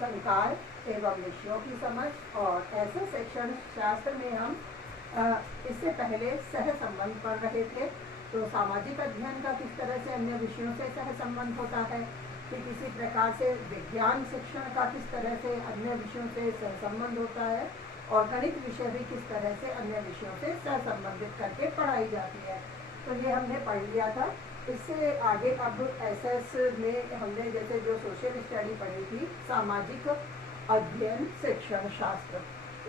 संकाय एवं विषयों की समझ। और ऐसे शिक्षण शास्त्र में हम इससे पहले सह संबंध पढ़ रहे थे। तो सामाजिक अध्ययन का किस तरह से अन्य विषयों से सह संबंध होता है, कि किसी प्रकार से विज्ञान शिक्षण का किस तरह से अन्य विषयों से सह संबंध होता है, और गणित विषय भी किस तरह से अन्य विषयों से सह संबंधित करके पढ़ाई जाती है। तो ये हमने पढ़ लिया था। इससे आगे अब एसएस में हमने जैसे जो सोशल स्टडी पढ़ी थी, सामाजिक अध्ययन शिक्षण शास्त्र,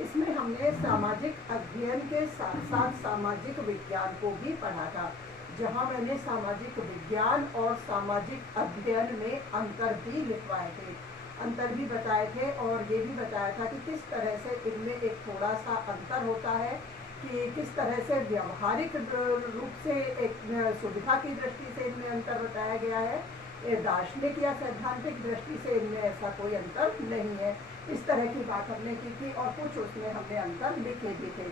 इसमें हमने सामाजिक अध्ययन के साथ साथ सामाजिक विज्ञान को भी पढ़ा था, जहां मैंने सामाजिक विज्ञान और सामाजिक अध्ययन में अंतर भी लिखवाए थे, अंतर भी बताए थे, और ये भी बताया था कि किस तरह से इनमें एक थोड़ा सा अंतर होता है, कि किस तरह से व्यवहारिक रूप से एक सुविधा की दृष्टि से इनमें अंतर बताया गया है, दार्शनिक या सैद्धांतिक दृष्टि से इनमें ऐसा कोई अंतर नहीं है। इस तरह की बात हमने की थी, और कुछ उसमें हमने अंतर लिखे भी थे।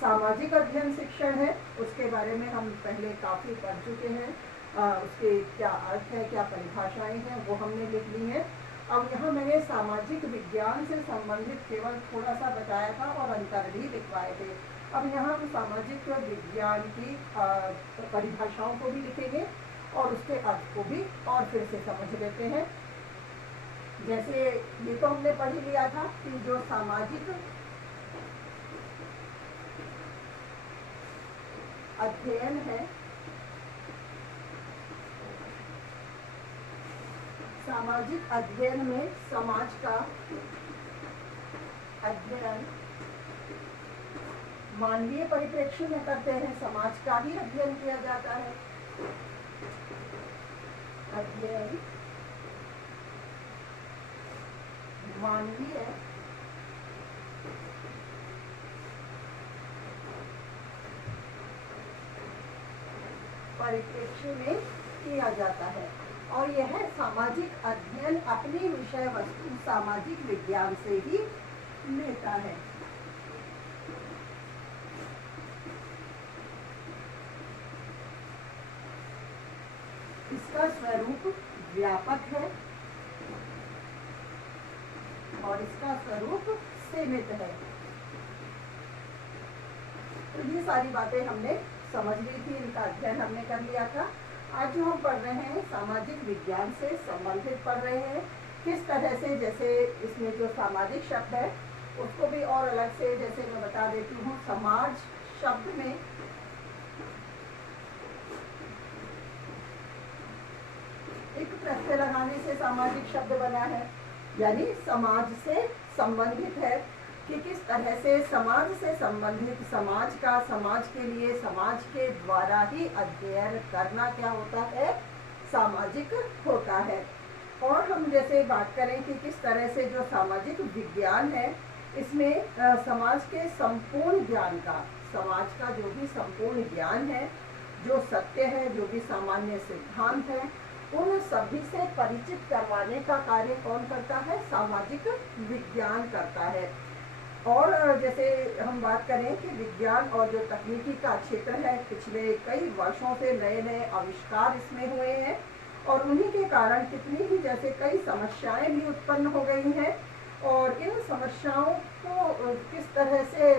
सामाजिक अध्ययन शिक्षण है, उसके बारे में हम पहले काफ़ी पढ़ चुके हैं, उसके क्या अर्थ है, क्या परिभाषाएं हैं, वो हमने लिख ली हैं। अब यहाँ मैंने सामाजिक विज्ञान से संबंधित केवल थोड़ा सा बताया था और अंतर भी लिखवाए थे। अब यहाँ हम सामाजिक विज्ञान की परिभाषाओं को भी लिखेंगे और उसके अर्थ को भी और फिर से समझ लेते हैं। जैसे ये तो हमने पढ़ ही लिया था कि जो सामाजिक अध्ययन है, सामाजिक अध्ययन में समाज का अध्ययन मानवीय परिप्रेक्ष्य में करते हैं, समाज का ही अध्ययन किया जाता है। अध्ययन मानवीय परिप्रेक्ष्य में किया जाता है, और यह सामाजिक अध्ययन अपनी विषय वस्तु सामाजिक विज्ञान से ही लेता है। इसका स्वरूप व्यापक है और इसका स्वरूप सीमित है। तो ये सारी बातें हमने समझ ली थी, इनका अध्ययन हमने कर लिया था। आज जो हम पढ़ रहे हैं सामाजिक विज्ञान से संबंधित पढ़ रहे हैं, किस तरह से, जैसे इसमें जो सामाजिक शब्द है उसको भी और अलग से जैसे मैं बता देती हूँ। समाज शब्द में एक प्रत्यय लगाने से सामाजिक शब्द बना है, यानी समाज से संबंधित है, कि किस तरह से समाज से संबंधित, समाज का, समाज के लिए, समाज के द्वारा ही अध्ययन करना क्या होता है, सामाजिक होता है। और हम जैसे बात करें कि किस तरह से जो सामाजिक विज्ञान है, इसमें समाज के संपूर्ण ज्ञान का, समाज का जो भी संपूर्ण ज्ञान है, जो सत्य है, जो भी सामान्य सिद्धांत है, उन सभी से परिचित करवाने का कार्य कौन करता है, सामाजिक विज्ञान करता है। और जैसे हम बात करें कि विज्ञान और जो तकनीकी का क्षेत्र है, पिछले कई वर्षों से नए नए आविष्कार इसमें हुए हैं, और उन्हीं के कारण कितनी ही जैसे कई समस्याएं भी उत्पन्न हो गई हैं, और इन समस्याओं को किस तरह से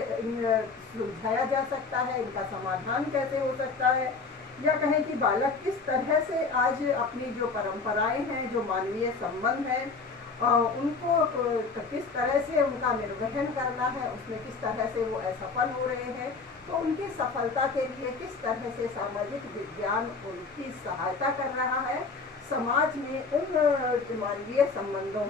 सुलझाया जा सकता है, इनका समाधान कैसे हो सकता है, या कहें कि बालक किस तरह से आज अपनी जो परंपराएं हैं, जो मानवीय संबंध हैं, उनको किस तरह से उनका निर्वहन करना है, उसमें किस तरह से वो असफल हो रहे हैं, तो उनकी सफलता के लिए किस तरह से सामाजिक विज्ञान उनकी सहायता कर रहा है, समाज में उन मानवीय संबंधों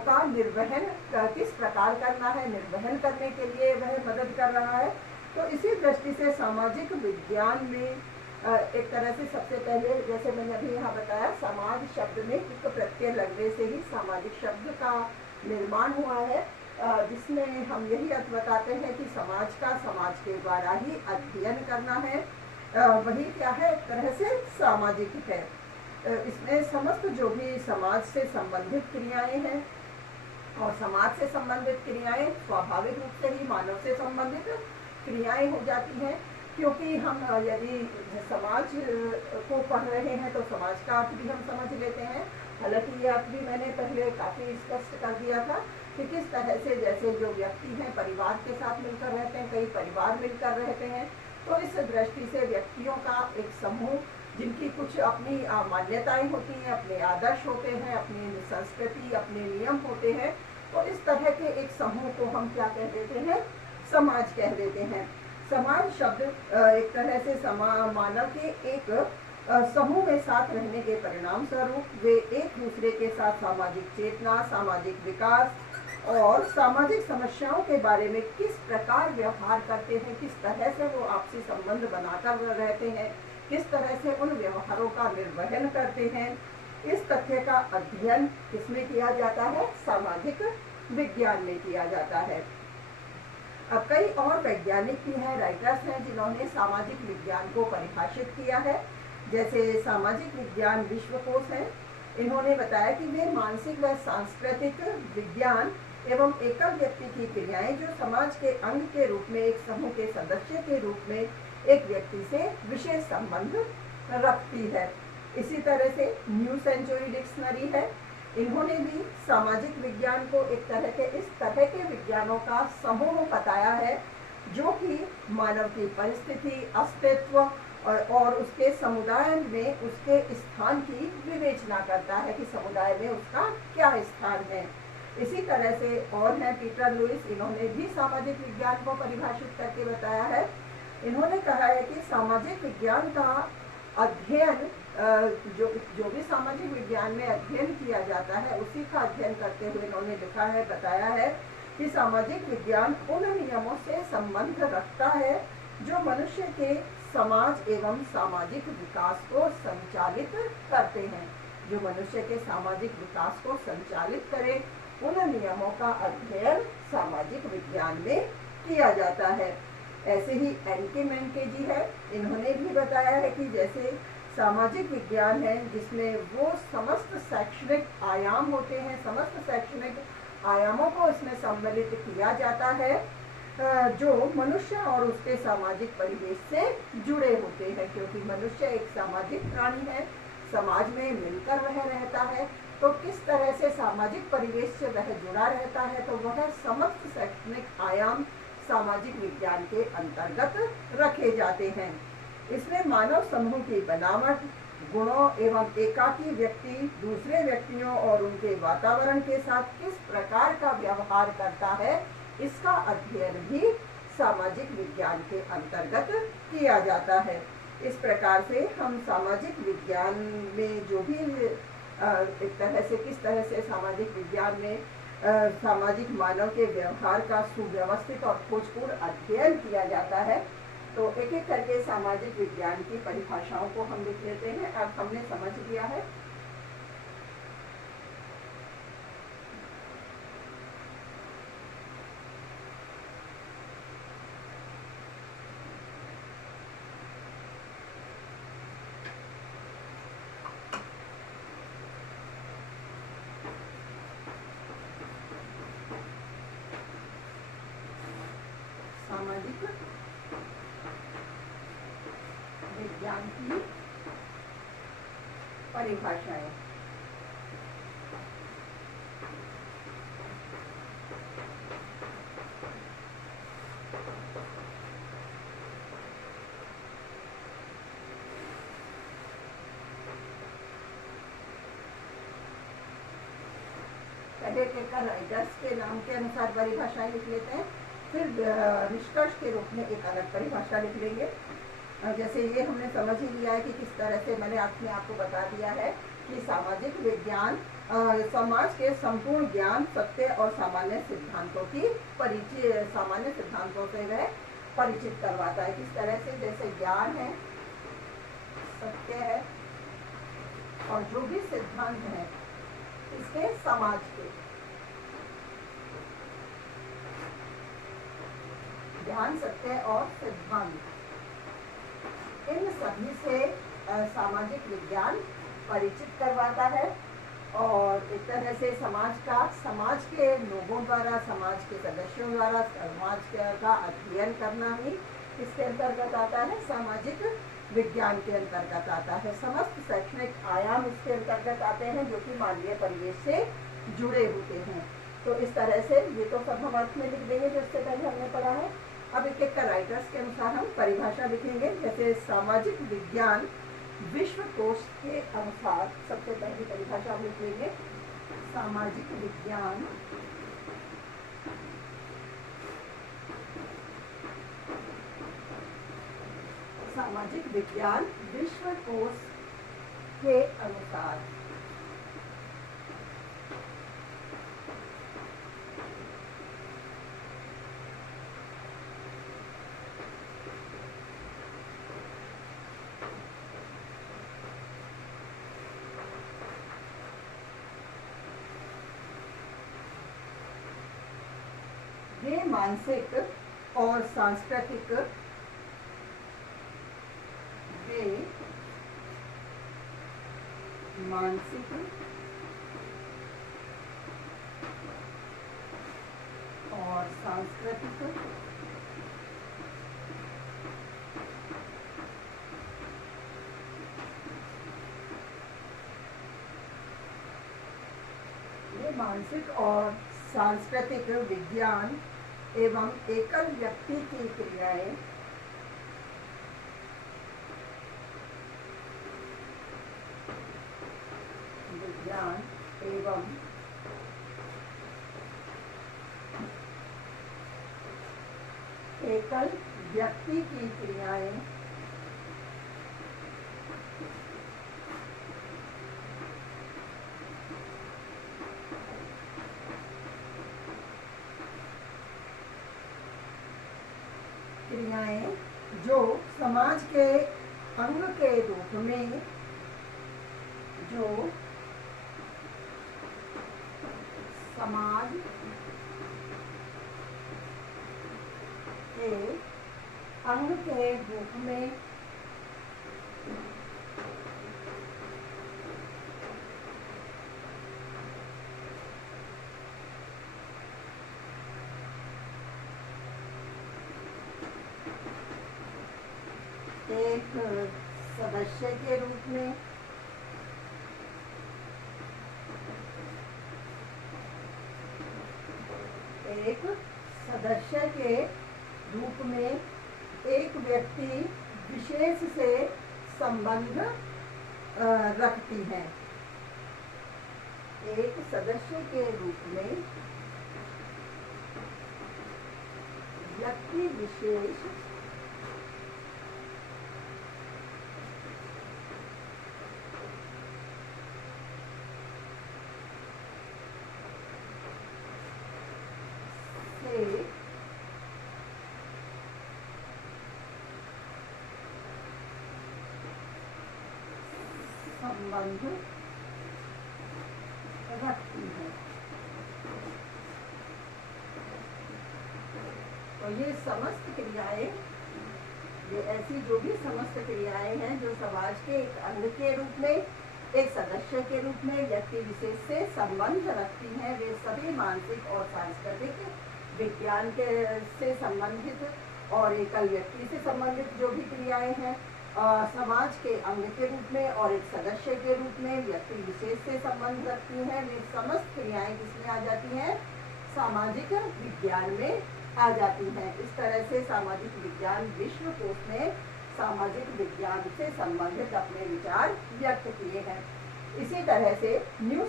का निर्वहन किस प्रकार करना है, निर्वहन करने के लिए वह मदद कर रहा है। तो इसी दृष्टि से सामाजिक विज्ञान में एक तरह से सबसे पहले, जैसे मैंने अभी यहाँ बताया, समाज शब्द में एक प्रत्यय लगने से ही सामाजिक शब्द का निर्माण हुआ है, जिसमें हम यही अर्थ बताते हैं कि समाज का समाज के द्वारा ही अध्ययन करना है, वही क्या है, एक तरह से सामाजिक है। इसमें समस्त जो भी समाज से संबंधित क्रियाएं हैं, और समाज से संबंधित क्रियाएं स्वाभाविक रूप से ही मानव से संबंधित क्रियाएं हो जाती हैं, क्योंकि हम यदि समाज को पढ़ रहे हैं तो समाज का अर्थ भी हम समझ लेते हैं, हालांकि ये अब भी मैंने पहले काफ़ी स्पष्ट कर दिया था कि किस तरह से जैसे जो व्यक्ति हैं परिवार के साथ मिलकर रहते हैं, कई परिवार मिलकर रहते हैं, तो इस दृष्टि से व्यक्तियों का एक समूह जिनकी कुछ अपनी मान्यताएं होती हैं, अपने आदर्श होते हैं, अपनी संस्कृति, अपने नियम होते हैं, तो इस तरह के एक समूह को हम क्या कह देते हैं, समाज कह देते हैं। समाज शब्द एक तरह से मानव के एक समूह में साथ रहने के परिणाम स्वरूप वे एक दूसरे के साथ सामाजिक चेतना, सामाजिक विकास और सामाजिक समस्याओं के बारे में किस प्रकार व्यवहार करते हैं, किस तरह से वो आपसी संबंध बनाकर रहते हैं, किस तरह से उन व्यवहारों का निर्वहन करते हैं, इस तथ्य का अध्ययन किसमें किया जाता है, सामाजिक विज्ञान में किया जाता है। अब कई और वैज्ञानिक भी हैं, राइटर्स हैं, जिन्होंने सामाजिक विज्ञान को परिभाषित किया है। जैसे सामाजिक विज्ञान विश्वकोश है, इन्होंने बताया कि वे मानसिक व सांस्कृतिक विज्ञान एवं एकल व्यक्ति की क्रियाएं जो समाज के अंग के रूप में एक समूह के सदस्य के रूप में एक व्यक्ति से विशेष संबंध रखती है। इसी तरह से न्यू सेंचुरी डिक्शनरी है, इन्होंने भी सामाजिक विज्ञान को एक तरह के इस तरह के विज्ञानों का समूह बताया है जो कि मानव की परिस्थिति, अस्तित्व और उसके समुदाय में उसके स्थान की विवेचना करता है कि समुदाय में उसका क्या स्थान है। इसी तरह से और हैं पीटर लुइस, इन्होंने भी सामाजिक विज्ञान को परिभाषित करके बताया है। इन्होंने कहा है कि सामाजिक विज्ञान का अध्ययन जो भी सामाजिक विज्ञान में अध्ययन किया जाता है उसी का अध्ययन करते हुए इन्होंने लिखा है, बताया है कि सामाजिक विज्ञान उन नियमों से संबंध रखता है जो मनुष्य के समाज एवं सामाजिक विकास को संचालित करते हैं। जो मनुष्य के सामाजिक विकास को संचालित करे उन नियमों का अध्ययन सामाजिक विज्ञान में किया जाता है। ऐसे ही एनके मेंके जी है, इन्होंने भी बताया है कि जैसे सामाजिक विज्ञान है जिसमें वो समस्त शैक्षणिक आयाम होते हैं, समस्त शैक्षणिक आयामों को इसमें सम्मिलित किया जाता है जो मनुष्य और उसके सामाजिक परिवेश से जुड़े होते हैं, क्योंकि मनुष्य एक सामाजिक प्राणी है, समाज में मिलकर वह रहता है, तो किस तरह से सामाजिक परिवेश से वह जुड़ा रहता है, तो वह समस्त शैक्षणिक आयाम सामाजिक विज्ञान के अंतर्गत रखे जाते हैं। इसमें मानव समूह की बनावट, गुणों एवं एकाकी व्यक्ति दूसरे व्यक्तियों और उनके वातावरण के साथ किस प्रकार का व्यवहार करता है, इसका अध्ययन भी सामाजिक विज्ञान के अंतर्गत किया जाता है। इस प्रकार से हम सामाजिक विज्ञान में जो भी एक तरह से किस तरह से सामाजिक विज्ञान में सामाजिक मानव के व्यवहार का सुव्यवस्थित और खोजपूर्ण अध्ययन किया जाता है, तो एक एक करके सामाजिक विज्ञान की परिभाषाओं को हम लिख लेते हैं। अब हमने समझ लिया है सामाजिक विज्ञान की परिभाषाएं। पहले राइटर्स के नाम के अनुसार परिभाषाएं लिख लेते हैं, फिर निष्कर्ष के रूप में एक अलग परिभाषा लिख लेंगे। जैसे ये हमने समझ ही लिया है कि किस तरह से मैंने अपने आपको बता दिया है कि सामाजिक विज्ञान समाज के संपूर्ण ज्ञान, सत्य और सामान्य सिद्धांतों की परिचय, सामान्य सिद्धांतों से वह परिचित करवाता है। किस तरह से, जैसे ज्ञान है, सत्य है और जो भी सिद्धांत है इसके समाज के, ज्ञान, सत्य और सिद्धांत, इन सभी से सामाजिक विज्ञान परिचित करवाता है और एक तरह से समाज के लोगों द्वारा, समाज के सदस्यों द्वारा समाज का अध्ययन करना ही इसके अंतर्गत आता है सामाजिक विज्ञान के अंतर्गत आता है। समस्त शैक्षणिक आयाम इसके अंतर्गत आते हैं जो कि मानवीय परिवेश से जुड़े होते हैं। तो इस तरह से ये तो सब हम अर्थ में लिख देंगे जो इससे पहले हमने पढ़ा है। अब एक एक का राइटर्स के अनुसार हम परिभाषा लिखेंगे। जैसे सामाजिक विज्ञान विश्वकोश के अनुसार सबसे पहली परिभाषा हम लिख लेंगे। सामाजिक विज्ञान सामाजिक विज्ञान विश्वकोश के अनुसार ये मानसिक और सांस्कृतिक मानसिक और सांस्कृतिक ये मानसिक और सांस्कृतिक विज्ञान एवं एकल व्यक्ति की क्रियाएं विज्ञान एवं एकल व्यक्ति की क्रियाएं जो समाज के अंग के रूप में जो समाज के अंग के रूप में एक सदस्य के रूप में एक सदस्य के रूप में एक व्यक्ति विशेष से संबंध रखती है। एक सदस्य के रूप में व्यक्ति विशेष संबंध रखती है। तो ये समस्त क्रियाएं, ये ऐसी जो भी समस्त क्रियाएं हैं जो समाज के एक अंग के रूप में, एक सदस्य के रूप में व्यक्ति विशेष से संबंध रखती हैं, वे सभी मानसिक और सांस्कृतिक विज्ञान के से संबंधित और एकल व्यक्ति से संबंधित जो भी क्रियाएं हैं, समाज के अंग के रूप में और एक सदस्य के रूप में व्यक्ति विशेष से संबंध रखती हैं, वे समस्त क्रियाएं किसमें आ जाती हैं? सामाजिक विज्ञान में आ जाती हैं। इस तरह से सामाजिक विज्ञान विश्वकोश में सामाजिक विज्ञान से संबंधित अपने विचार व्यक्त किए हैं। इसी तरह से न्यू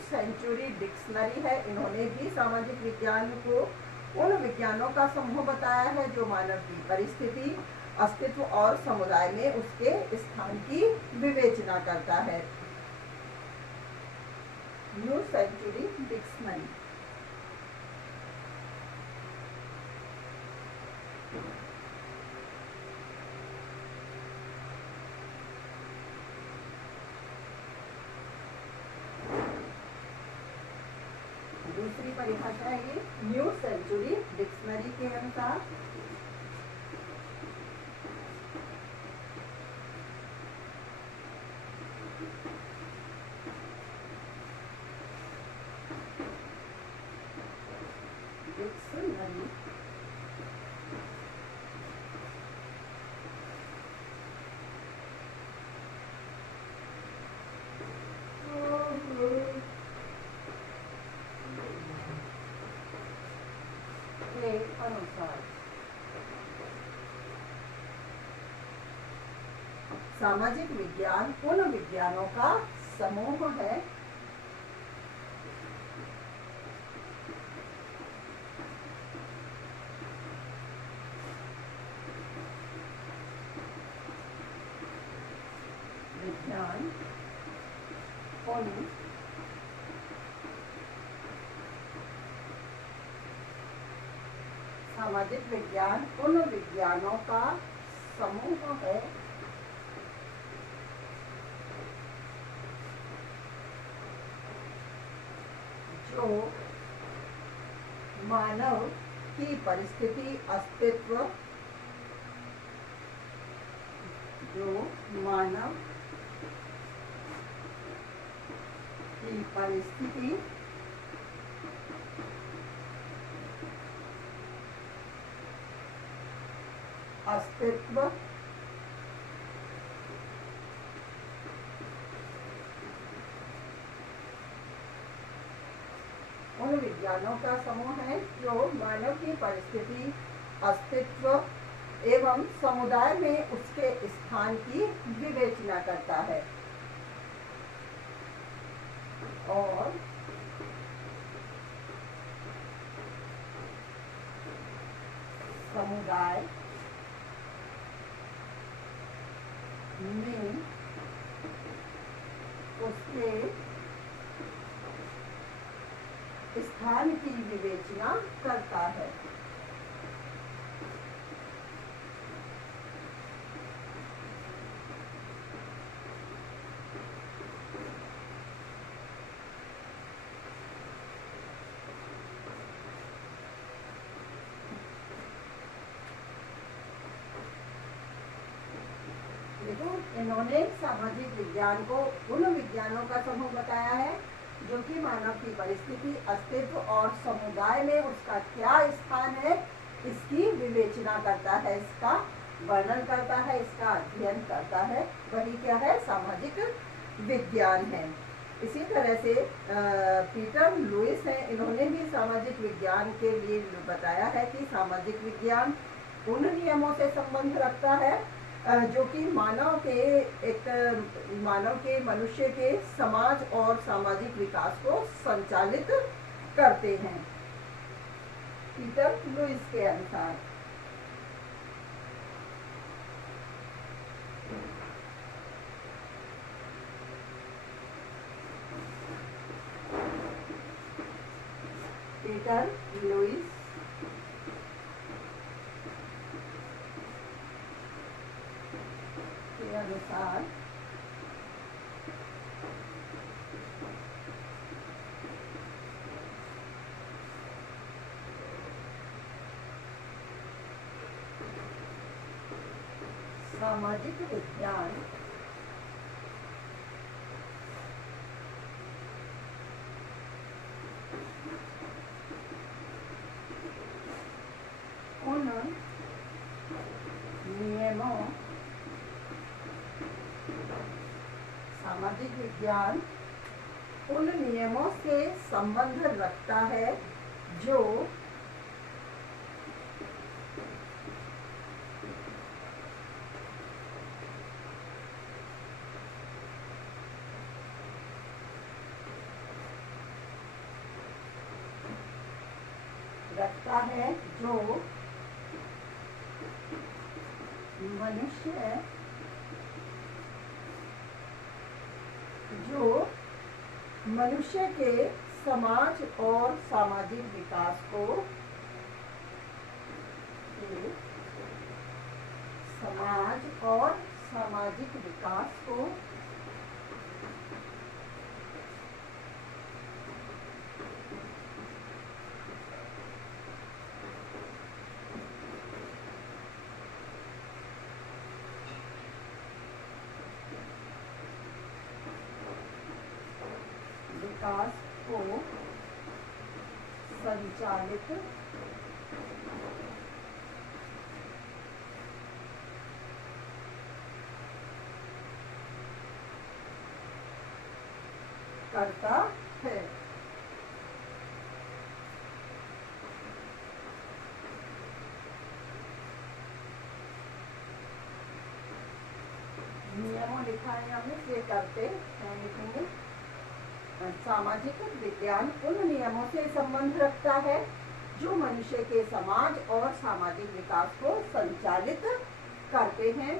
सेंचुरी डिक्शनरी है, इन्होंने भी सामाजिक विज्ञान को उन विज्ञानों का समूह बताया है जो मानव की परिस्थिति, अस्तित्व और समुदाय में उसके स्थान की विवेचना करता है। New Century Dictionary. दूसरी परिभाषा है ये न्यू सेंचुरी डिक्शनरी के अनुसार सामाजिक विज्ञान उन विज्ञानों का समूह है विज्ञान उन सामाजिक विज्ञान उन विज्ञानों का समूह है जो मानव की परिस्थिति अस्तित्व जो मानव की परिस्थिति अस्तित्व उन विज्ञानों का समूह है जो मानव की परिस्थिति अस्तित्व एवं समुदाय में उसके स्थान की विवेचना करता है और समुदाय में उसके स्थान की विवेचना करता है। देखो, इन्होंने सामाजिक विज्ञान को उन विज्ञानों का समूह बताया है जो कि मानव की परिस्थिति अस्तित्व और समुदाय में उसका क्या स्थान है इसकी विवेचना करता है, इसका वर्णन करता है, इसका अध्ययन करता है। वही क्या है? सामाजिक विज्ञान है। इसी तरह से पीटर लुईस है, इन्होंने भी सामाजिक विज्ञान के लिए बताया है कि सामाजिक विज्ञान उन नियमों से संबंध रखता है जो कि मानव के मनुष्य के समाज और सामाजिक विकास को संचालित करते हैं, पीटर लुईस के अनुसार। पीटर लुईस के अनुसार सामाजिक विज्ञान उन नियमों सामाजिक विज्ञान उन नियमों से संबंध रखता है जो मनुष्य के समाज और सामाजिक विकास को संचालित करता है। नियमों लिखा है हमने, ये करते हैं लिखेंगे। सामाजिक विज्ञान उन नियमों से संबंध रखता है जो मनुष्य के समाज और सामाजिक विकास को संचालित करते हैं।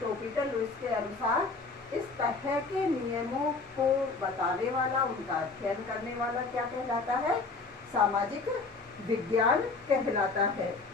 तो पीटर लुईस के अनुसार इस तरह के नियमों को बताने वाला, उनका अध्ययन करने वाला क्या कहलाता है? सामाजिक विज्ञान कहलाता है।